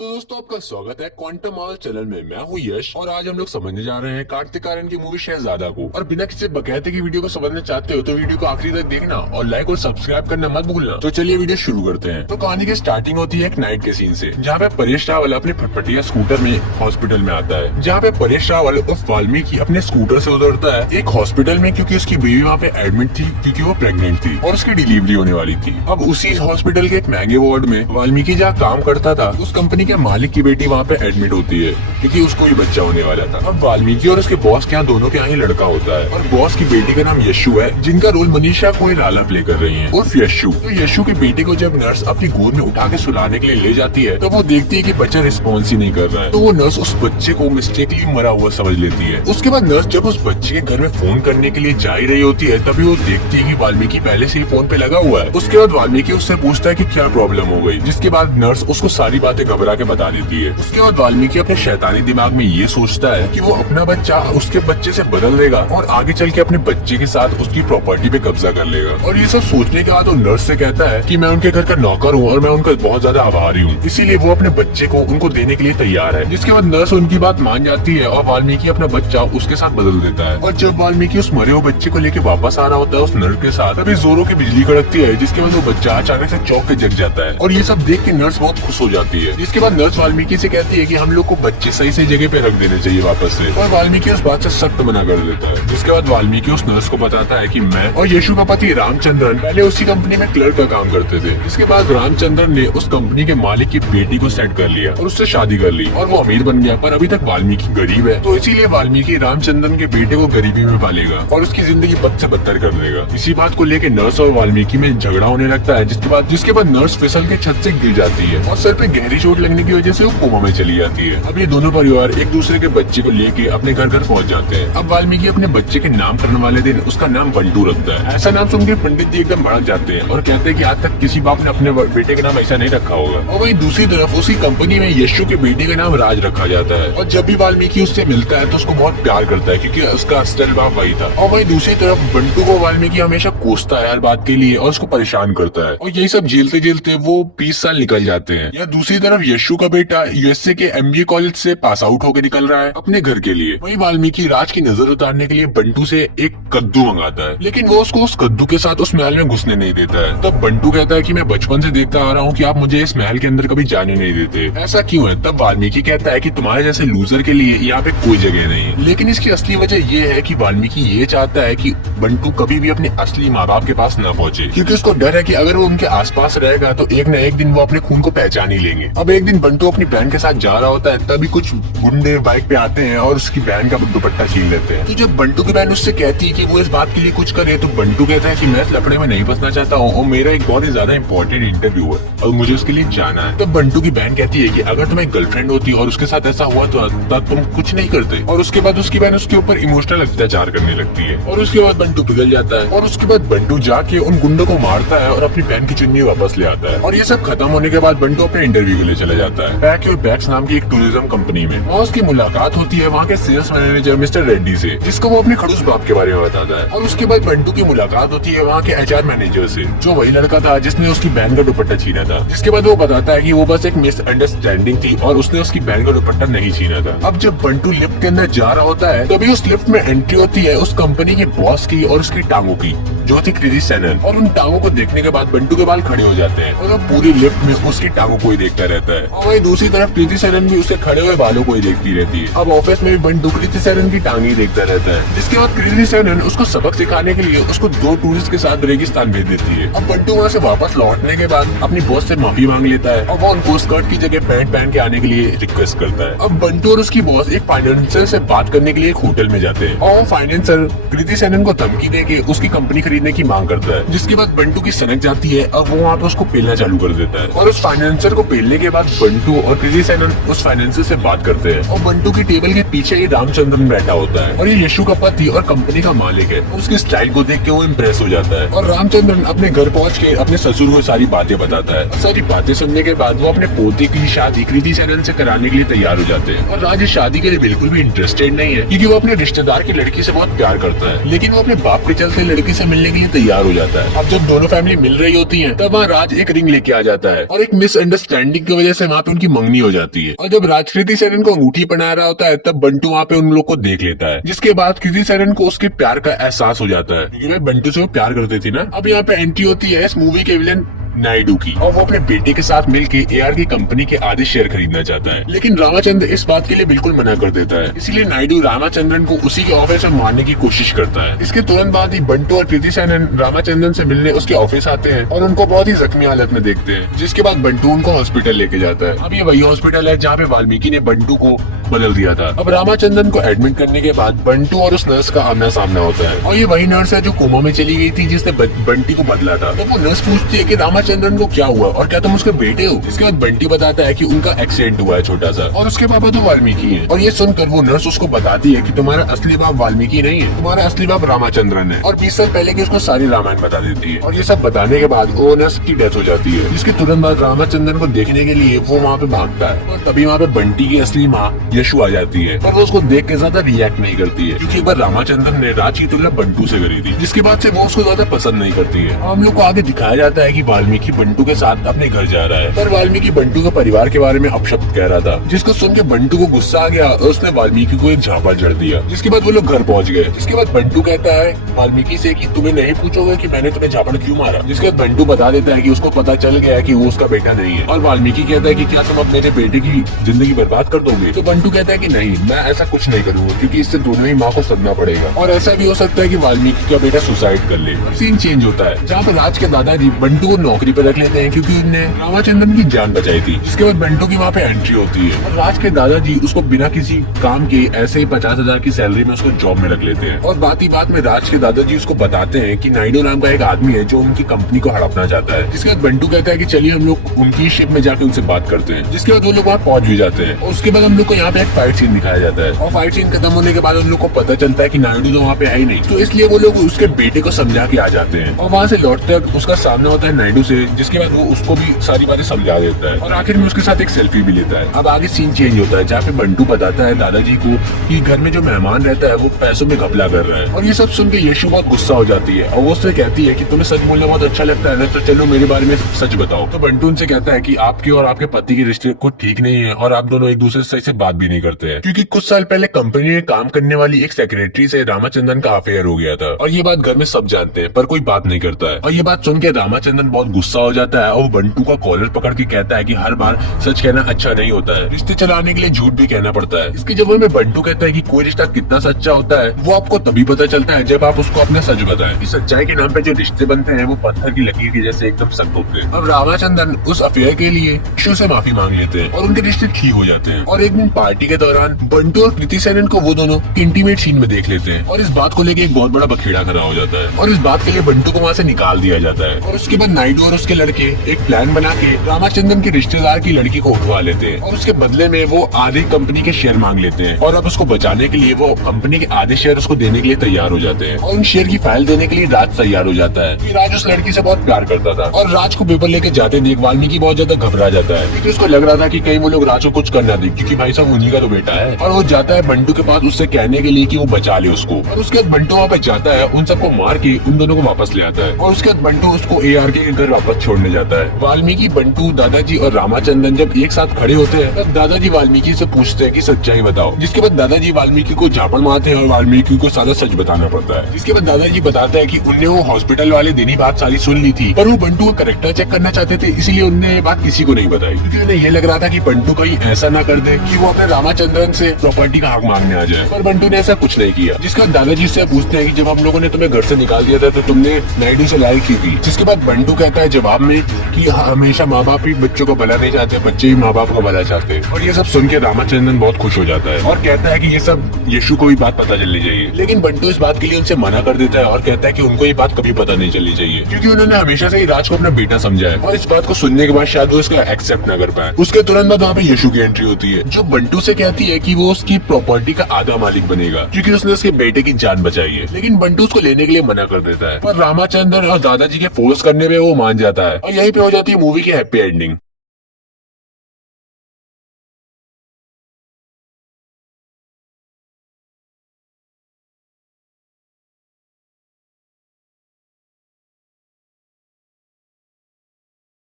तो दोस्तों आपका स्वागत है क्वांटम ऑल चैनल में। मैं हूँ यश और आज हम लोग समझने जा रहे हैं कार्तिक आर्यन की मूवी शहजादा को। और बिना किसी बकैते की वीडियो को समझने चाहते हो तो वीडियो को आखिरी तक देखना और लाइक और सब्सक्राइब करना मत भूलना। तो चलिए वीडियो शुरू करते हैं। तो कहानी की स्टार्टिंग होती है एक नाइट के सीन से, जहाँ पे परेश रावल अपने फटफटिया स्कूटर में हॉस्पिटल में आता है। जहाँ पे परेश रावल उस वाल्मीकि अपने स्कूटर से उतरता है एक हॉस्पिटल में, क्योंकि उसकी बेबी वहाँ पे एडमिट थी, क्योंकि वो प्रेग्नेंट थी और उसकी डिलीवरी होने वाली थी। अब उसी हॉस्पिटल के एक महंगे वार्ड में वाल्मीकि जहाँ काम करता था, उस कंपनी के मालिक की बेटी वहाँ पे एडमिट होती है, क्योंकि उसको भी बच्चा होने वाला था। अब वाल्मीकि और उसके बॉस के यहाँ दोनों के यहाँ ही लड़का होता है और बॉस की बेटी का नाम यशु है, जिनका रोल मनीषा कोइराला प्ले कर रही है उर्फ यशु। तो यशु की बेटी को जब नर्स अपनी गोद में उठा के सुलाने के लिए ले जाती है, तो वो देखती है कि बच्चा रिस्पॉन्स ही नहीं कर रहा है। तो वो नर्स उस बच्चे को मिस्टेकली मरा हुआ समझ लेती है। उसके बाद नर्स जब उस बच्चे के घर में फोन करने के लिए जा ही रही होती है, तभी वो देखती है कि वाल्मीकि पहले से ही फोन पे लगा हुआ है। उसके बाद वाल्मीकि उससे पूछता है कि क्या प्रॉब्लम हो गई, जिसके बाद नर्स उसको सारी बातें घबरा के बता देती है। उसके बाद वाल्मीकि अपने शैतानी दिमाग में ये सोचता है कि वो अपना बच्चा उसके बच्चे से बदल देगा और आगे चल के अपने बच्चे के साथ उसकी प्रॉपर्टी पे कब्जा कर लेगा। और ये सब सोचने के बाद वो नर्स से कहता है कि मैं उनके घर का नौकर हूँ और मैं उनका बहुत ज्यादा आभारी हूँ, इसीलिए वो अपने बच्चे को उनको देने के लिए तैयार है। जिसके बाद नर्स उनकी बात मान जाती है और वाल्मीकि अपना बच्चा उसके साथ बदल देता है। और जब वाल्मीकि उस मरे हुए बच्चे को लेके वापस आ रहा होता है उस नर्स के साथ, तभी जोरों की बिजली कड़कती है, जिसके बाद वो बच्चा अचानक से चौंक के जग जाता है। और ये सब देख के नर्स बहुत खुश हो जाती है। जिसके बाद नर्स वाल्मीकि से कहती है कि हम लोग को बच्चे सही सही जगह पे रख देने चाहिए वापस से, और वाल्मीकि उस बात से सख्त मना कर देता है। जिसके बाद वाल्मीकि उस नर्स को बताता है कि मैं और यशु का पति रामचंद्रन पहले उसी कंपनी में क्लर्क का काम करते थे। इसके बाद रामचंद्रन ने उस कंपनी के मालिक की बेटी को सेट कर लिया और उससे शादी कर ली और वो अमीर बन गया। पर अभी तक वाल्मीकि गरीब है, तो इसीलिए वाल्मीकि रामचंद्रन के बेटे को गरीबी में पालेगा और उसकी जिंदगी बद से बदतर कर देगा। इसी बात को लेकर नर्स और वाल्मीकि में झगड़ा होने लगता है। जिसके बाद नर्स फिसल के छत से गिर जाती है और सर पे गहरी चोट लगने की वजह से वो कोमा में चली जाती है। अब ये दोनों परिवार एक दूसरे के बच्चे को लेके अपने घर पहुंच जाते हैं। अब वाल्मीकि अपने बच्चे के नामकरण वाले दिन उसका नाम बंटू रखता है। ऐसा नाम सुनकर पंडित जी एकदम भड़क जाते हैं और कहते हैं कि आज तक किसी बाप ने अपने बेटे के नाम ऐसा नहीं रखा होगा। और वहीं दूसरी तरफ उसी कंपनी में यशु के बेटे का नाम राज रखा जाता है और जब भी वाल्मीकि उससे मिलता है तो उसको बहुत प्यार करता है, क्योंकि उसका असली बाप वही था। और वहीं दूसरी तरफ बंटू को वाल्मीकि हमेशा कोसता है हर बात के लिए और उसको परेशान करता है, और यही सब झेलते झेलते वो 20 साल निकल जाते हैं। या दूसरी तरफ यशु का बेटा यूएसए के एमबीए कॉलेज से पास आउट होकर निकल रहा है अपने घर के लिए। वहीं वाल्मीकि राज की नजर उतारने के लिए बंटू से एक कद्दू मंगाता है, लेकिन वो उसको उस कद्दू के साथ उस महल में घुसने नहीं देता है। तब बंटू कहता है कि मैं बचपन से देखता आ रहा हूँ कि आप मुझे इस महल के अंदर कभी जाने नहीं देते, ऐसा क्यों है? तब वाल्मीकि कहता है कि तुम्हारे जैसे लूजर के लिए यहाँ पे कोई जगह नहीं है। लेकिन इसकी असली वजह ये है कि वाल्मीकि ये चाहता है कि बंटू कभी भी अपने असली माँ बाप के पास न पहुँचे, क्योंकि उसको डर है कि अगर वो उनके आसपास रहेगा तो एक न एक दिन वो अपने खून को पहचान ही लेंगे। अब एक दिन बंटू अपनी बहन के साथ जा रहा होता है, तभी कुछ गुंडे बाइक पे आते हैं और उसकी बहन का दुपट्टा छीन लेते हैं। तो जब बंटू की बहन उससे कहती है कि वो इस बात के लिए कुछ करे, तो बंटू कहता है कि मैं इस लफड़े में नहीं फंसना चाहता हूँ और मेरा एक बहुत ही ज्यादा इंपॉर्टेंट इंटरव्यू है और मुझे उसके लिए जाना है। तब बंटू की बहन कहती है कि अगर तुम्हें गर्लफ्रेंड होती और उसके साथ ऐसा हुआ तो तब तुम कुछ नहीं करते। और उसके बाद उसकी बहन उसके ऊपर इमोशनल अत्याचार करने लगती है और उसके बाद बंटू पिघल जाता है। और उसके बाद बंटू जाके उन गुंडों को मारता है और अपनी बहन की चुन्नी वापस ले आता है। और ये सब खत्म होने के बाद बंटू अपने इंटरव्यू के लिए चला जाता है बैक और बैक्स नाम की एक टूरिज्म कंपनी में। और उसकी मुलाकात होती है वहाँ के सेल्स मैनेजर मिस्टर रेड्डी से, जिसको वो अपने खड़ूस बाप के बारे में बताता है। और उसके बाद बंटू की मुलाकात होती है वहाँ के एचआर मैनेजर से, जो वही लड़का था जिसने उसकी बहन का दुपट्टा छीना था। जिसके बाद वो बताता है कि वो बस एक मिसअंडरस्टैंडिंग थी और उसने उसकी बहन का दुपट्टा नहीं छीना था। अब जब बंटू लिफ्ट के अंदर जा रहा होता है, तभी उस लिफ्ट में एंट्री होती है उस कंपनी के बॉस की और उसकी टांगों की, जो थी कृति सेनन। और उन टांगों को देखने के बाद बंटू के बाल खड़े हो जाते हैं और वो पूरी लिफ्ट में उसकी टांगों को ही देखता रहता है। और वहीं दूसरी तरफ कृति सेनन भी उसके खड़े हुए बालों को ही देखती रहती है। अब ऑफिस में भी बंटू कृति सेनन की टांगे ही देखता रहता है। जिसके बाद कृति सेनन उसको सबक सिखाने के लिए उसको 2 टूरिस्ट के साथ रेगिस्तान भेज देती है। अब बंटू वहाँ से वापस लौटने के बाद अपनी बॉस से माफी मांग लेता है और वो उनको स्कर्ट की जगह पैंट पहन के आने के लिए रिक्वेस्ट करता है। अब बंटू और उसकी बॉस एक फाइनेंसर से बात करने के लिए एक होटल में जाते हैं और फाइनेंसर कृति सेनन को धमकी देके उसकी कंपनी खरीदने की मांग करता है। जिसके बाद बंटू की सनक जाती है। अब वो वहाँ पे उसको पेलना चालू कर देता है और उस फाइनेंसर को पेलने के बाद बंटू और कृति सेनन उस फाइनेंसर से बात करते हैं। और बंटू की टेबल के पीछे ही रामचंद्रन बैठा होता है और ये यशु का पति और कंपनी का मालिक है। उसकी स्टाइल को देख के वो इम्प्रेस हो जाता है और रामचंद्रन अपने घर पहुँच के अपने ससुर को सारी बातें बताता है। सारी बातें सुनने के बाद वो अपने पोते की शादी कृति सेनन से कराने के लिए तैयार हो जाते हैं। और राज इस शादी के लिए बिल्कुल भी इंटरेस्टेड नहीं है, क्योंकि वो अपने रिश्तेदार की लड़की से बहुत प्यार करता है, लेकिन वो अपने बाप के चलते लड़की से मिलने करने के लिए तैयार हो जाता है। अब जब दोनों फैमिली मिल रही होती है तब वहाँ राज एक रिंग लेके आ जाता है और एक मिसअंडरस्टैंडिंग की वजह से वहाँ पे उनकी मंगनी हो जाती है। और जब राज कृति सेनन को अंगूठी पहना रहा होता है तब बंटू वहाँ पे उन लोग को देख लेता है, जिसके बाद कृति सेनन को उसके प्यार का एहसास हो जाता है क्योंकि बंटू से वो प्यार करती थी ना। अब यहाँ पे एंट्री होती है इस मूवी के विलन नायडू की और वो अपने बेटे के साथ मिलकर एआर की कंपनी के आधे शेयर खरीदना चाहता है, लेकिन रामाचंद्र इस बात के लिए बिल्कुल मना कर देता है। इसीलिए नायडू रामाचंद्रन को उसी के ऑफिस में मारने की कोशिश करता है। इसके तुरंत बाद ही बंटू और कृति सेनन रामाचंद्रन से मिलने उसके ऑफिस आते हैं और उनको बहुत ही जख्मी हालत में देखते हैं, जिसके बाद बंटू उनको हॉस्पिटल लेके जाता है। अब ये वही हॉस्पिटल है जहाँ पे वाल्मीकि ने बंटू को बदल दिया था। अब रामाचंद्रन को एडमिट करने के बाद बंटू और उस नर्स का आमना सामना होता है और ये वही नर्स है जो कोमा में चली गई थी जिसने बंटी को बदला था। तो वो नर्स पूछती है कि रामाचंद्रन को क्या हुआ और क्या तुम उसके बेटे हो। इसके बाद बंटी बताता है कि उनका एक्सीडेंट हुआ है छोटा सा और उसके पापा तो वाल्मीकि हैं। और ये सुनकर वो नर्स उसको बताती है कि तुम्हारा असली बाप वाल्मीकि नहीं है, तुम्हारा असली बाप रामाचंद्रन है। और 20 साल पहले की उसको सारी रामायण बता देती है और ये सब बताने के बाद वो नर्स की डेथ हो जाती है, जिसके तुरंत बाद रामाचंद्रन को देखने के लिए वो वहाँ पे भागता है और तभी वहाँ पे बंटी की असली माँ यशु आ जाती है। पर वो उसको देख के ज्यादा रिएक्ट नहीं करती है क्योंकि एक बार रामाचंद्रन ने राज की तुलना बंटू से करी थी, जिसके बाद से वो उसको ज्यादा पसंद नहीं करती है। हम लोग को आगे दिखाया जाता है कि वाल्मीकि बंटू के साथ अपने घर जा रहा है, पर वाल्मीकि बंटू के परिवार के बारे में अपशब्द कह रहा था, जिसको सुन के बंटू को गुस्सा आ गया और उसने वाल्मीकि को एक झापा जड़ दिया। जिसके बाद वो लोग घर पहुंच गए। जिसके बाद बंटू कहता है वाल्मीकि से कि तुम्हें नहीं पूछोगे कि मैंने तुम्हें झापड़ क्यों मारा। जिसके बाद बंटू बता देता है कि उसको पता चल गया है कि वो उसका बेटा नहीं है। और वाल्मीकि कहता है कि क्या तुम अब मेरे बेटे की जिंदगी बर्बाद कर दोगे। तो बंटू कहता है कि नहीं, मैं ऐसा कुछ नहीं करूंगा क्योंकि इससे दोनों ही माँ को सदना पड़ेगा और ऐसा भी हो सकता है कि वाल्मीकि का बेटा सुसाइड कर ले। सीन चेंज होता है जहाँ पे राज के दादाजी बंटू को नौकरी पर रख लेते हैं क्योंकि उनने रामाचंद्रन की जान बचाई थी। जिसके बाद बंटू की वहाँ पे एंट्री होती है और राज के दादाजी उसको बिना किसी काम के ऐसे ही 50,000 की सैलरी में उसको जॉब में रख लेते हैं। और बात ही बात में राज के दादाजी उसको बताते हैं कि नायडू नाम का एक आदमी है जो उनकी कंपनी को हड़पना चाहता है। जिसके बाद बंटू कहता है कि चलिए हम लोग उनकी शिप में जाकर उनसे बात करते हैं। जिसके बाद वो लोग वहाँ पहुंच भी जाते हैं और उसके बाद हम लोग को यहाँ पे एक फाइट सीन दिखाया जाता है और फाइट सीन खत्म होने के बाद उन लोग को पता चलता है कि नायडू तो वहाँ पे है ही नहीं, तो इसलिए वो लोग उसके बेटे को समझा के आ जाते हैं और वहाँ से लौटते वक्त उसका सामना होता है नायडू से, जिसके बाद वो उसको भी सारी बातें समझा देता है और आखिर में उसके साथ एक सेल्फी भी लेता है। अब आगे सीन चेंज होता है जहाँ पे बंटू बताता है दादाजी को कि घर में जो मेहमान रहता है वो पैसों में घपला कर रहा है और ये सब सुन के यशु बहुत गुस्सा हो जाती है और वो उससे कहती है कि तुम्हें सच बोलना बहुत अच्छा लगता है ना, तो चलो मेरे बारे में सच बताओ। तो बंटू उनसे कहता है कि आपके और आपके पति के रिश्ते कुछ ठीक नहीं है और आप दोनों एक दूसरे से सही से बात भी नहीं करते हैं क्योंकि कुछ साल पहले कंपनी में काम करने वाली एक सेक्रेटरी से रामाचंद्रन का अफेयर हो गया था और ये बात घर में सब जानते हैं पर कोई बात नहीं करता है। और ये बात सुन के रामाचंद्रन बहुत गुस्सा हो जाता है और वो बंटू का कॉलर पकड़ के कहता है कि हर बार सच कहना अच्छा नहीं होता है, रिश्ते चलाने के लिए झूठ भी कहना पड़ता है। इसके जवाब में बंटू कहता है कि कोई रिश्ता कितना सच्चा होता है वो आपको तभी पता चलता है जब आप उसको अपना सच बताएं। इस सच्चाई के नाम पे जो रिश्ते बनते हैं वो पत्थर की लकीर के जैसे एकदम सख्त होते हैं। अब रामाचंद्रन उस अफेयर के लिए यशु से माफी मांग लेते हैं और उनके रिश्ते ठीक हो जाते हैं। और एक दिन पार्टी के दौरान बंटू और कृति सेनन को वो दोनों इंटीमेट सीन में देख लेते हैं और इस बात को लेके एक बहुत बड़ा बखेड़ा खड़ा हो जाता है और इस बात के लिए बंटू को वहाँ से निकाल दिया जाता है। और उसके बाद नायडू और उसके लड़के एक प्लान बना के रामाचंद्रन के रिश्तेदार की लड़की को उठवा लेते हैं और उसके बदले में वो आधी कंपनी के शेयर मांग लेते हैं और अब उसको बचाने के लिए वो कंपनी के आधे शेयर उसको देने के लिए तैयार हो जाते हैं और उन शेयर की फाइल देने के लिए राज तैयार हो जाता है कि राज उस लड़की से बहुत प्यार करता था। और राज को पेपर लेके जाते देख वाल्मीकि बहुत ज्यादा घबरा जाता है क्योंकि उसको लग रहा था कि कहीं वो लोग राज को कुछ करना दे क्योंकि भाई साहब उन्हीं का तो बेटा है। और वो जाता है बंटू के पास उससे कहने के लिए कि वो बचा ले उसको और उसके बाद बंटू वहाँ पे जाता है, उन सबको मार के उन दोनों को वापस ले आता है और उसके बाद बंटू उसको AR के घर वापस छोड़ने जाता है। वाल्मीकि, बंटू, दादाजी और रामाचंद्रन जब एक साथ खड़े होते हैं तब दादाजी वाल्मीकि से पूछते हैं कि सच्चाई बताओ। जिसके बाद दादाजी वाल्मीकि को झापड़ मारते हैं और वाल्मीकि को सारा सच बताना पड़ता है। जिसके बाद दादाजी बताते हैं कि उन्हें वो हॉस्पिटल वाले दिन ही बात सारी सुन ली थी पर वो बंटू का करेक्टर चेक करना चाहते थे, इसीलिए उन्हें ये बात किसी को नहीं बताई क्योंकि उन्हें ये लग रहा था कि बंटू कहीं ऐसा ना कर दे कि वो अपने रामाचंद्रन से प्रॉपर्टी का हक मांगने आ जाए। पर बंटू ने ऐसा कुछ नहीं किया। जिसका दादाजी से पूछते हैं कि जब हम लोगों ने तुम्हें घर से निकाल दिया था तो तुमने नायडू से लड़ाई की थी। जिसके बाद बंटू कहता है जवाब में कि हमेशा माँ बाप ही बच्चों को भला नहीं चाहते, बच्चे ही माँ बाप को भला चाहते हैं। और ये सब सुन के रामाचंद्रन बहुत खुश हो जाता है और कहता है कि ये सब यशु को भी बात पता चलनी चाहिए। लेकिन बंटू इस बात के लिए उनसे मना कर देता है और कहता है कि उनको ये बात कभी पता नहीं चलनी चाहिए क्योंकि उन्होंने हमेशा से ही राज को अपना बेटा समझा है। और इस बात को सुनने के बाद शायद वो इसका एक्सेप्ट न कर पाए। उसके तुरंत बाद वहाँ पे यशु की एंट्री होती है जो बंटू से कहती है कि वो उसकी प्रॉपर्टी का आधा मालिक बनेगा क्योंकि उसने उसके बेटे की जान बचाई है। लेकिन बंटू उसको लेने के लिए मना कर देता है पर रामाचंद्रन और दादाजी के फोर्स करने में वो मान जाता है और यहीं पे हो जाती है मूवी की हैप्पी एंडिंग।